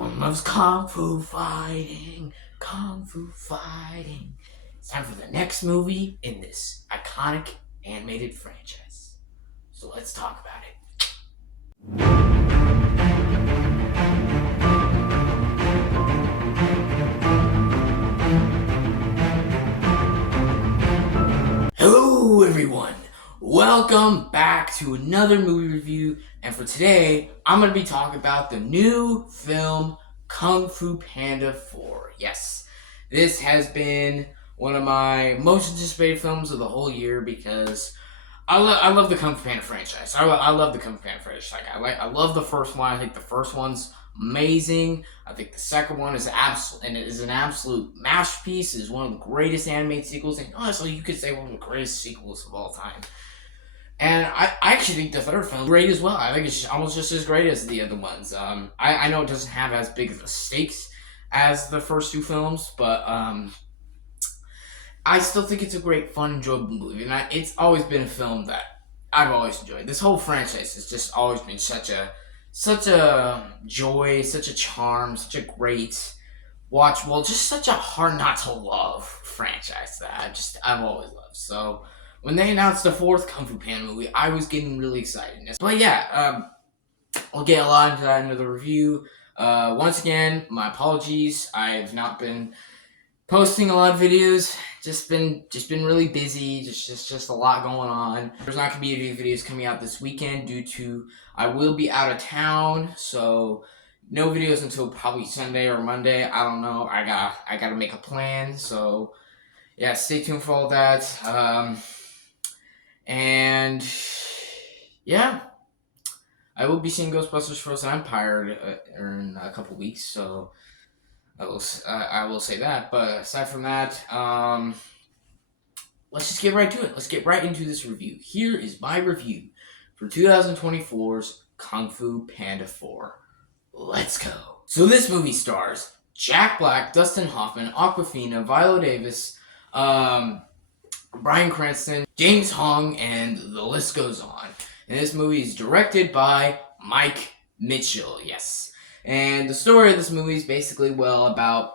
Everyone loves Kung Fu fighting. Kung Fu fighting. It's time for the next movie in this iconic animated franchise. So let's talk about it. Hello everyone! Welcome back to another movie review, and for today, I'm going to be talking about the new film Kung Fu Panda 4. Yes, this has been one of my most anticipated films of the whole year because I love the Kung Fu Panda franchise. I love the Kung Fu Panda franchise. I love the first one. I think the first one's amazing. I think the second one is an absolute masterpiece. It is one of the greatest animated sequels, and honestly, you could say one of the greatest sequels of all time. And I actually think the third film is great as well. I think it's almost just as great as the other ones. I know it doesn't have as big of a stakes as the first two films, but I still think it's a great, fun, enjoyable movie. And it's always been a film that I've always enjoyed. This whole franchise has just always been such a joy, such a charm, such a great watchable, just such a hard not to love franchise that I've always loved. So when they announced the fourth Kung Fu Panda movie, I was getting really excited. But yeah, I'll get a lot into that into the review. Once again, my apologies. I've not been posting a lot of videos. Just been really busy. Just a lot going on. There's not gonna be any videos coming out this weekend due to I will be out of town. So no videos until probably Sunday or Monday. I don't know. I gotta make a plan. So yeah, stay tuned for all that. And yeah, I will be seeing Ghostbusters Frozen Empire in a couple weeks, so I will say that. But aside from that, let's just get right to it. Let's get right into this review. Here is my review for 2024's Kung Fu Panda 4. Let's go. So this movie stars Jack Black, Dustin Hoffman, Awkwafina, Viola Davis, Bryan Cranston, James Hong, and the list goes on. And this movie is directed by Mike Mitchell, yes. And the story of this movie is basically, about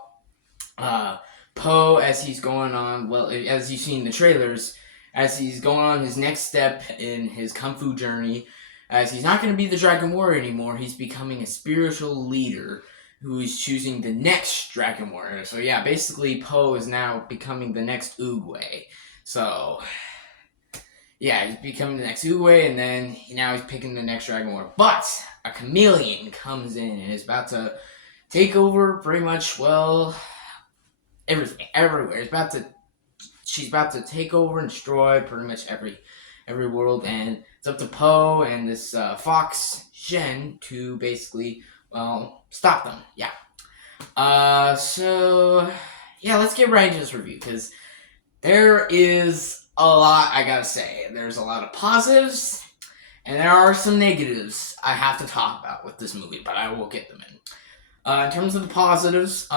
Po as he's going on, as you've seen in the trailers, as he's going on his next step in his Kung Fu journey, as he's not going to be the Dragon Warrior anymore, he's becoming a spiritual leader who is choosing the next Dragon Warrior. So yeah, basically Po is now becoming the next Oogway. So, yeah, he's becoming the next Oogway, and then now he's picking the next Dragon Warrior. But a chameleon comes in and is about to take over pretty much, everything, everywhere. She's about to take over and destroy pretty much every world, and it's up to Po and this fox Shen to basically, stop them. Yeah. So yeah, let's get right into this review because there is a lot I gotta say. There's a lot of positives, and there are some negatives I have to talk about with this movie, but I will get them in. In terms of the positives,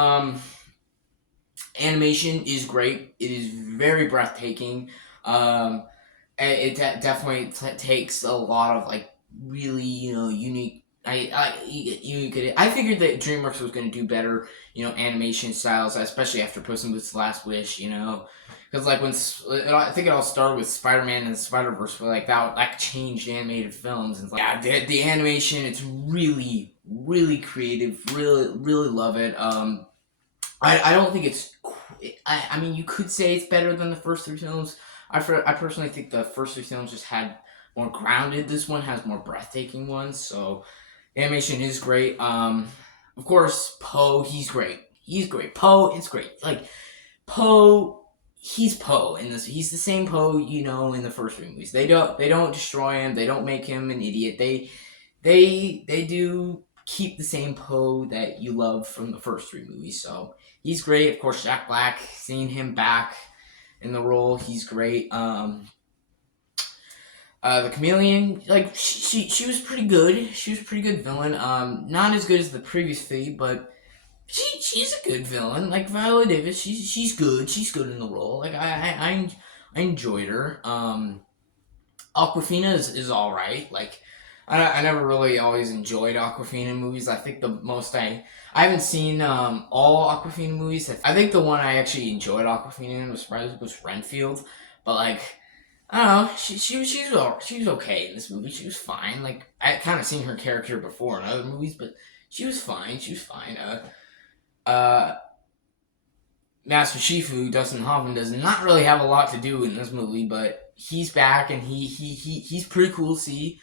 animation is great. It is very breathtaking. It definitely takes a lot of really unique. I figured that DreamWorks was going to do better, animation styles, especially after Puss in Boots: The Last Wish, because I think it all started with Spider-Man and the Spider-Verse, where that changed animated films, and the animation, it's really, really creative, really love it. I don't think it's, I mean, you could say it's better than the first three films. I personally think the first three films just had more grounded. This one has more breathtaking ones, so animation is great. Of course, Po, he's great. Po, it's great. Po, he's Po in this. He's the same Po in the first three movies. They don't destroy him. They don't make him an idiot. They do keep the same Po that you love from the first three movies. So he's great. Of course, Jack Black, seeing him back in the role, he's great. The chameleon, she was pretty good. She was a pretty good villain. Not as good as the previous three, but she's a good villain. Like Viola Davis, she's good. She's good in the role. I enjoyed her. Awkwafina is all right. I never really always enjoyed Aquafina movies. I think the most I haven't seen all Aquafina movies. I think the one I actually enjoyed Aquafina in was Renfield, but like I don't know, she was okay in this movie. She was fine. Like I kind of seen her character before in other movies, but she was fine. She was fine. Uh, Master Shifu, Dustin Hoffman, does not really have a lot to do in this movie, but he's back and he's pretty cool to see.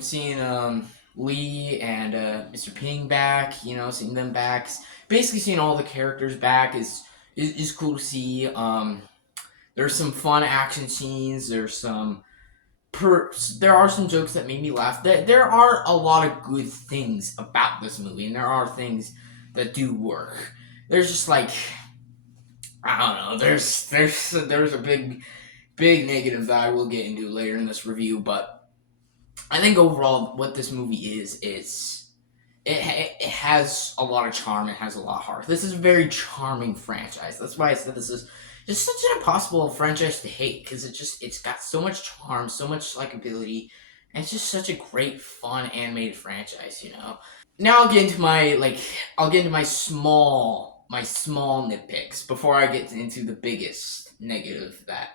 Seeing Lee and Mr. Ping back, seeing them back, basically seeing all the characters back is cool to see. There's some fun action scenes. There are some jokes that made me laugh. There are a lot of good things about this movie, and there are things that do work. There's just like I don't know. There's a big negative that I will get into later in this review, but I think overall what this movie is it has a lot of charm. It has a lot of heart. This is a very charming franchise. That's why I said this is just such an impossible franchise to hate because it's got so much charm, so much likability, and it's just such a great, fun animated franchise. Now I'll get into my small nitpicks before I get into the biggest negative that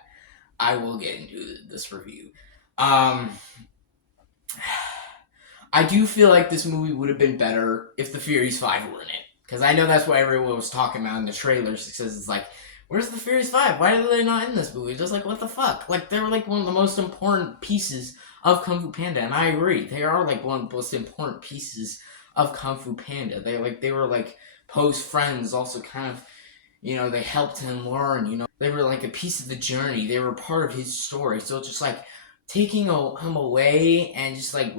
I will get into this review. Um, I do feel like this movie would have been better if the Furious 5 were in it. Because I know that's what everyone was talking about in the trailers. Because it's like, where's the Furious 5? Why are they not in this movie? Just like, what the fuck? Like, they were like one of the most important pieces of Kung Fu Panda. And I agree. They are like one of the most important pieces of Kung Fu Panda. They were like Poe's friends, also kind of, they helped him learn. They were like a piece of the journey. They were part of his story. So it's just like, taking him away and just like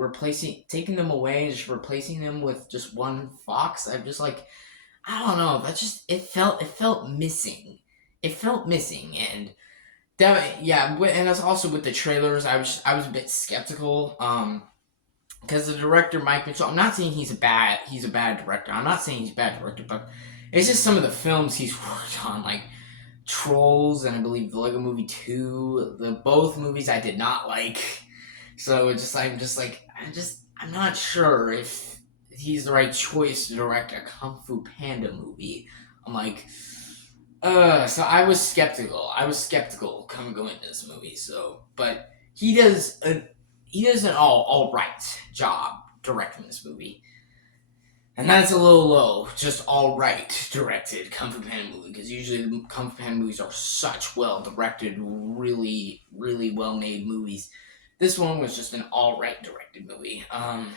taking them away and just replacing them with just one fox. I'm just like, I don't know. That just it felt missing. It felt missing, and that yeah. And that's also with the trailers. I was a bit skeptical. Because the director Mike Mitchell. I'm not saying he's a bad director. I'm not saying he's a bad director, but it's just some of the films he's worked on, like Trolls and I believe the Lego Movie 2, both movies I did not like. So I'm not sure if he's the right choice to direct a Kung Fu Panda movie. I'm like, so I was skeptical. Going into this movie. So, but he does an all right job directing this movie. And that's a little low, just alright directed Kung Fu Panda movie, because usually the Kung Fu Panda movies are such well directed, really, really well made movies. This one was just an alright directed movie. I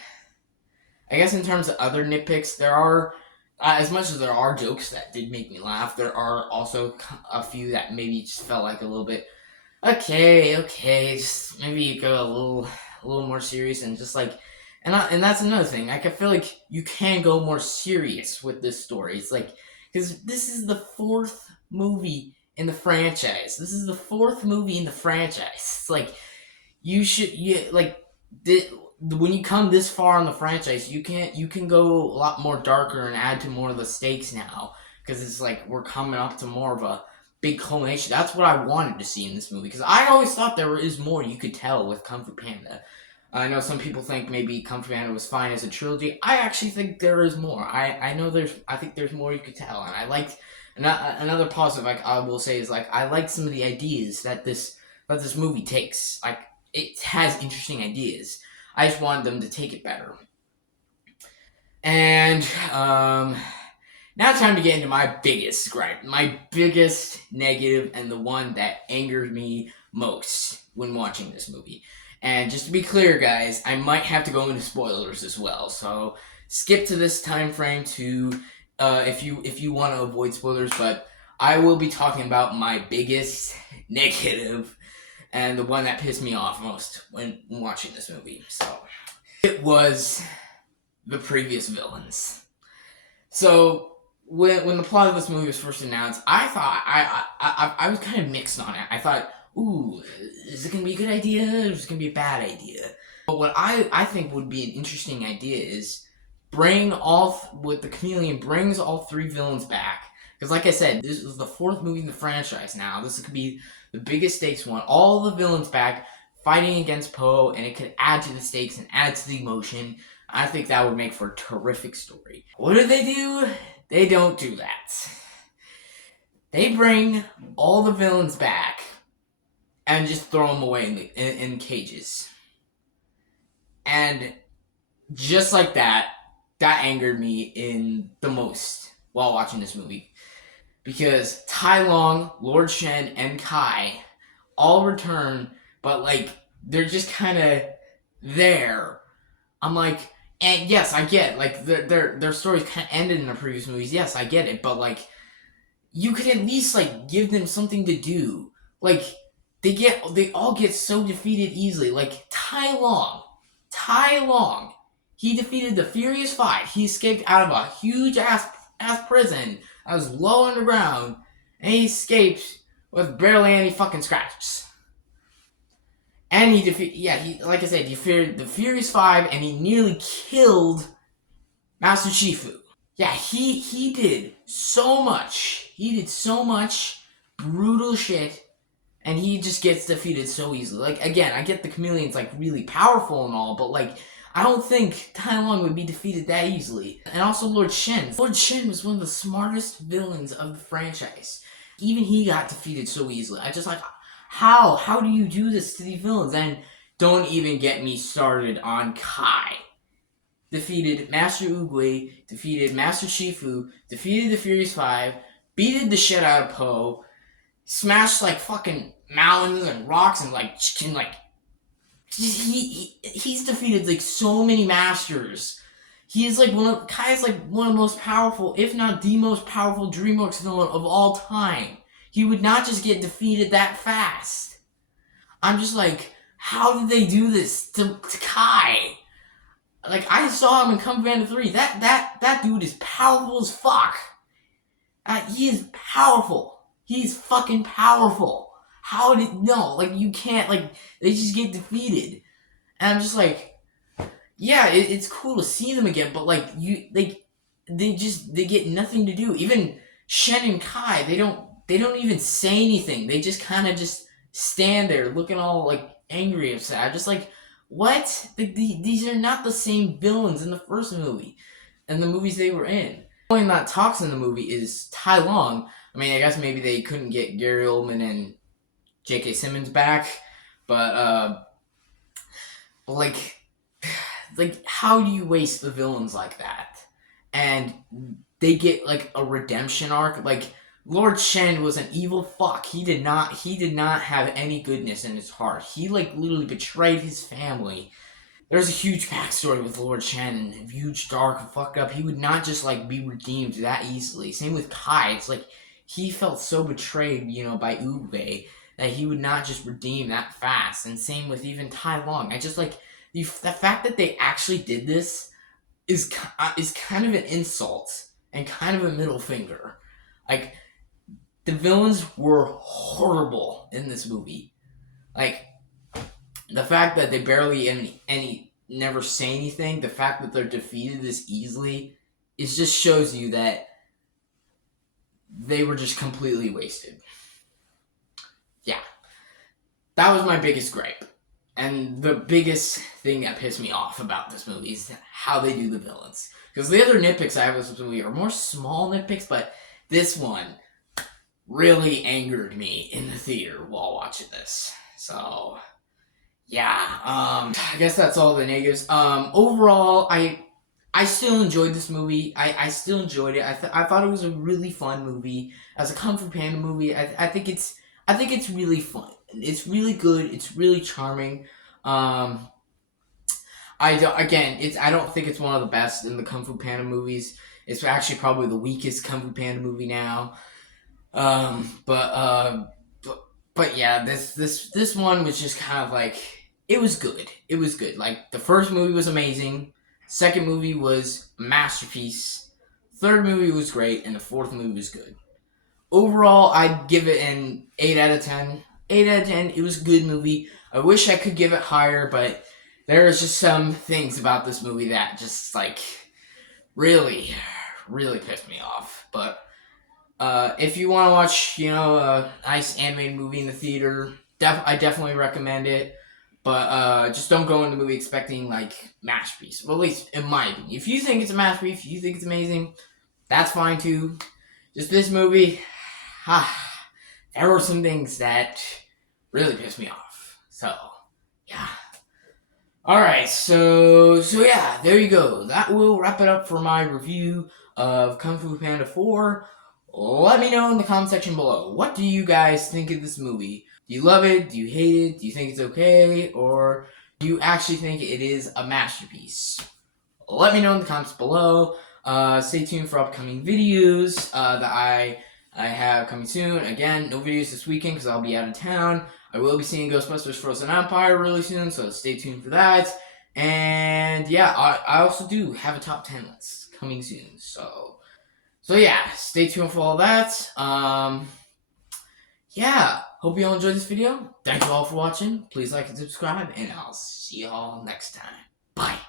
guess in terms of other nitpicks, there are, as much as there are jokes that did make me laugh, there are also a few that maybe just felt like a little bit, okay, just maybe you go a little more serious and just like, and that's another thing. Like, I feel like you can go more serious with this story. It's like, because this is the fourth movie in the franchise. It's like, when you come this far in the franchise, you can go a lot more darker and add to more of the stakes now. Because it's like, we're coming up to more of a big culmination. That's what I wanted to see in this movie. Because I always thought there is more you could tell with Kung Fu Panda. I know some people think maybe Kung Fu Panda was fine as a trilogy. I actually think there is more. I think there's more you could tell, and I liked another positive I will say is like I like some of the ideas that this movie takes. Like it has interesting ideas. I just wanted them to take it better. And now it's time to get into my biggest gripe, my biggest negative, and the one that angered me most when watching this movie. And just to be clear, guys, I might have to go into spoilers as well. So skip to this time frame to if you want to avoid spoilers. But I will be talking about my biggest negative and the one that pissed me off most when watching this movie. So it was the previous villains. So when the plot of this movie was first announced, I thought I was kind of mixed on it. I thought, ooh, is it going to be a good idea or is it going to be a bad idea? But what I think would be an interesting idea is with the Chameleon brings all three villains back. Because like I said, this is the fourth movie in the franchise now. This could be the biggest stakes one. All the villains back, fighting against Poe, and it could add to the stakes and add to the emotion. I think that would make for a terrific story. What do? They don't do that. They bring all the villains back and just throw them away in cages. And just like that, that angered me in the most while watching this movie. Because Tai Long, Lord Shen, and Kai all return, but like they're just kind of there. I'm like, and yes, I get like their stories kind of ended in the previous movies. Yes, I get it, but like you could at least like give them something to do. Like they all get so defeated easily. Like Tai Long, he defeated the Furious Five. He escaped out of a huge ass prison that was low underground, and he escaped with barely any fucking scratches. And he like I said, he feared the Furious Five, and he nearly killed Master Shifu. Yeah, he did so much. He did so much brutal shit, and he just gets defeated so easily. Like, again, I get the chameleon's like really powerful and all, but like I don't think Tai Long would be defeated that easily. And also Lord Shen. Lord Shen was one of the smartest villains of the franchise. Even he got defeated so easily. I just like, how? How do you do this to these villains? And don't even get me started on Kai. Defeated Master Oogway, defeated Master Shifu, defeated the Furious Five, beated the shit out of Poe, smashed like fucking mountains and rocks and like he's defeated like so many masters. He's like Kai's like one of the most powerful, if not the most powerful DreamWorks villain of all time. He would not just get defeated that fast. I'm just like, how did they do this to Kai? Like, I saw him in Kung Fu Panda 3. That dude is powerful as fuck. He is powerful. He's fucking powerful. How did... No, like, you can't, like... They just get defeated. And I'm just like... Yeah, it's cool to see them again, but, like, they get nothing to do. Even Shen and Kai, they don't even say anything. They just kind of just stand there looking all, like, angry and sad. Just like... What? These are not the same villains in the first movie and the movies they were in. The only one that talks in the movie is Tai Long. I mean, I guess maybe they couldn't get Gary Oldman and J.K. Simmons back, but like, how do you waste the villains like that? And they get like a redemption arc. Like, Lord Shen was an evil fuck. He did not have any goodness in his heart. He like literally betrayed his family. There's a huge backstory with Lord Shen and huge dark and fucked up. He would not just like be redeemed that easily. Same with Kai. It's like he felt so betrayed, by Oogway that he would not just redeem that fast. And same with even Tai Long. I just like the fact that they actually did this is kind of an insult and kind of a middle finger. Like, the villains were horrible in this movie. Like, the fact that they barely never say anything, the fact that they're defeated this easily, it just shows you that they were just completely wasted. Yeah. That was my biggest gripe. And the biggest thing that pissed me off about this movie is how they do the villains. Because the other nitpicks I have with this movie are more small nitpicks, but this one really angered me in the theater while watching this. So, yeah, I guess that's all the negatives. Overall, I still enjoyed this movie. I still enjoyed it. I thought it was a really fun movie. As a Kung Fu Panda movie, I think it's really fun. It's really good. It's really charming. I don't think it's one of the best in the Kung Fu Panda movies. It's actually probably the weakest Kung Fu Panda movie now. But yeah, this one was just kind of like, it was good. It was good. Like, the first movie was amazing. Second movie was a masterpiece. Third movie was great, and the fourth movie was good. Overall, I'd give it an 8 out of 10. 8 out of 10, it was a good movie. I wish I could give it higher, but there's just some things about this movie that just, like, really, really pissed me off. But if you want to watch, a nice animated movie in the theater, I definitely recommend it. But just don't go in the movie expecting like masterpiece. Well, at least in my opinion. If you think it's a masterpiece, if you think it's amazing, that's fine too. Just this movie, there were some things that really pissed me off. So, yeah. Alright, so yeah, there you go. That will wrap it up for my review of Kung Fu Panda 4. Let me know in the comment section below. What do you guys think of this movie? Do you love it? Do you hate it? Do you think it's okay? Or do you actually think it is a masterpiece? Let me know in the comments below. Stay tuned for upcoming videos that I have coming soon. Again, no videos this weekend because I'll be out of town. I will be seeing Ghostbusters Frozen Empire really soon, so stay tuned for that. And yeah, I also do have a top 10 list coming soon. So yeah, stay tuned for all that. Yeah, hope you all enjoyed this video. Thank you all for watching. Please like and subscribe, and I'll see you all next time. Bye.